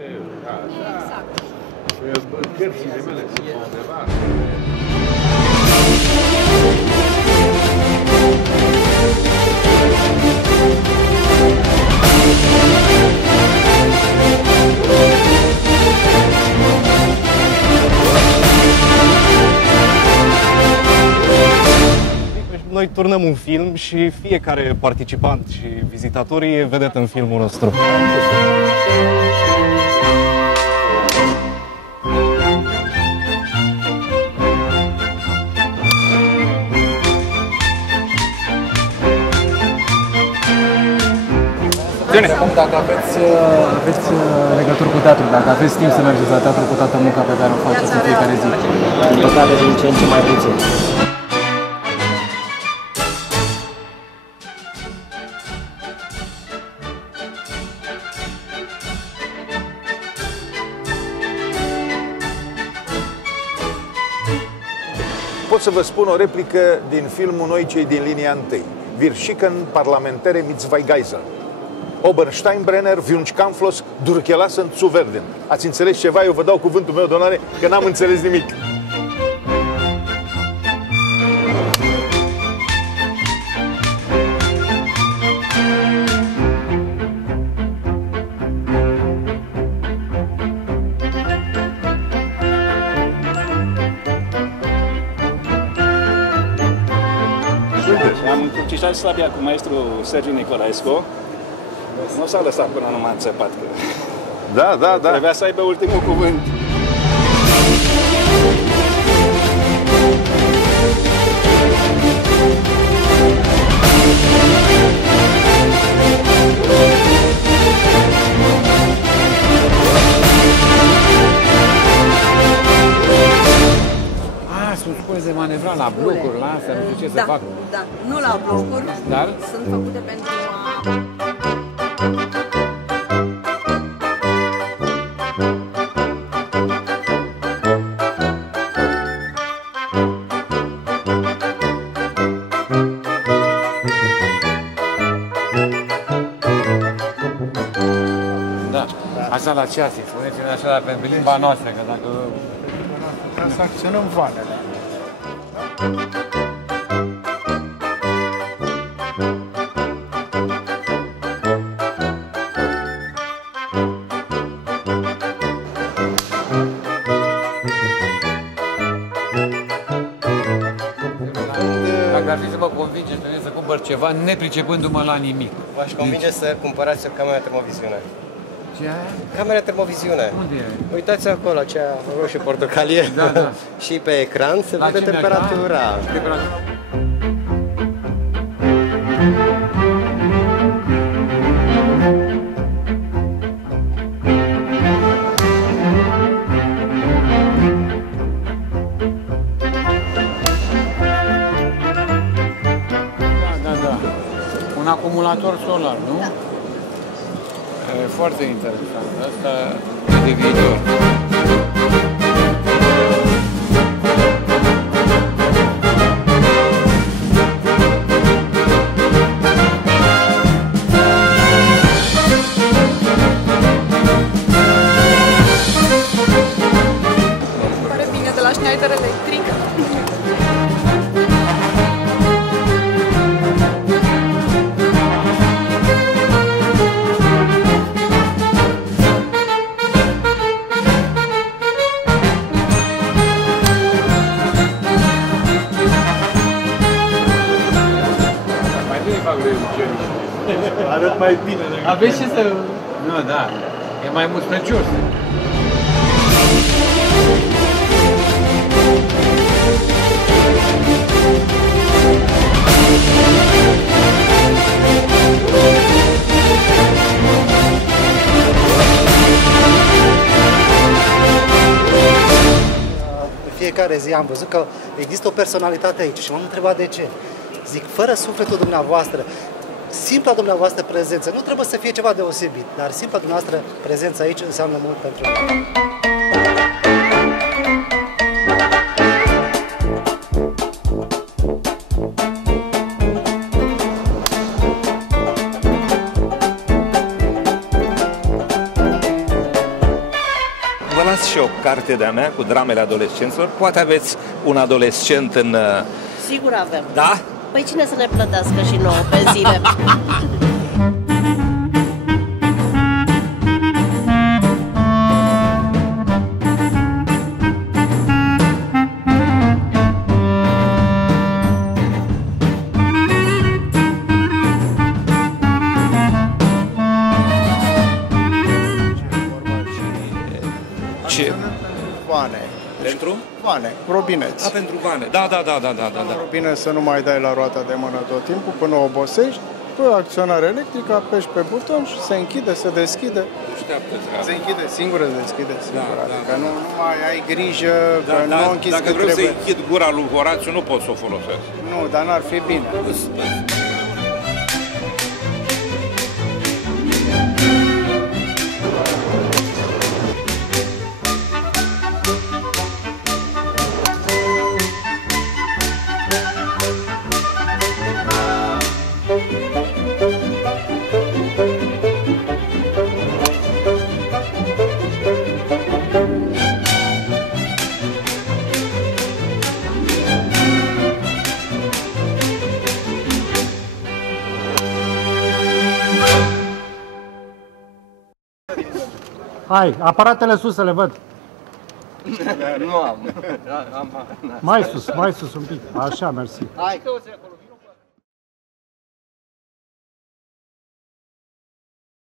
Exact. Cărțile mele sunt undeva. Noi turnăm un film și fiecare participant și vizitatorii e vedetă în filmul nostru. Dacă aveți legături cu teatru, dacă aveți timp să mergeți la teatru cu toată munca pe care o faceți în fiecare zi. Din păcate, din ce în ce mai puțin. Pot să vă spun o replică din filmul Noi cei din linia întâi. Wir schicken Parlamentare mit zwei Geiseln. Obersteinbrenner, Wunschkampflos, durchgelassen zu werden. Ați înțeles ceva? Eu vă dau cuvântul meu de onoare că n-am înțeles nimic. Am încrucișat sabia cu maestru Sergiu Nicolaescu. Nu s-a lăsat până nu m-a înțepat. Da. Trebuia să aibă ultimul cuvânt. Sunt scuze de manevra la blocuri, la astea, nu știu ce să fac. Da, nu la blocuri, dar sunt făcute pentru a... Da, așa la ceas, spuneți-mi așa pe limba noastră, că dacă... Ca să acționăm vanele. Dacă ar fi să mă convingeți pe mine să cumpăr ceva, nepricepându-mă la nimic. V-aș convinge să cumpărați o cameră termoviziune. Ce aia? Camera termoviziune. Unde e? Uitați acolo, acea roșie-portocalie. Da. Și pe ecran se La vede ce temperatura. Da. Un acumulator solar, nu? Da. E foarte interesant. Asta e de viitor. Pare bine de la Schneider Electric. Arăt mai bine. Aveți ce să... Nu, da. E mai mustăcios. În fiecare zi am văzut că există o personalitate aici și m-am întrebat de ce. Zic, fără sufletul dumneavoastră, simpla dumneavoastră prezență, nu trebuie să fie ceva deosebit, dar simpla dumneavoastră prezență aici înseamnă mult pentru mine. aveți și o carte de-a mea cu dramele adolescenților. Poate aveți un adolescent în... Sigur avem. Da? Păi cine să ne plătească și nouă pensiile? Ce? Vane. Pentru? Vane, robineți. Pentru vane. Da. Bine să nu mai dai la roata de mână tot timpul până obosești, pe acționar electric, apeși pe buton și se închide, se deschide. Se închide singură, se deschide singură. Adică nu mai ai grijă că nu închizi dacă vreau să închid gura lui Horațiu, nu pot să o folosesc. Nu, dar n-ar fi bine. Hai, aparatele sus să le văd. Nu am. Mai sus un pic. Așa, mersi. Hai.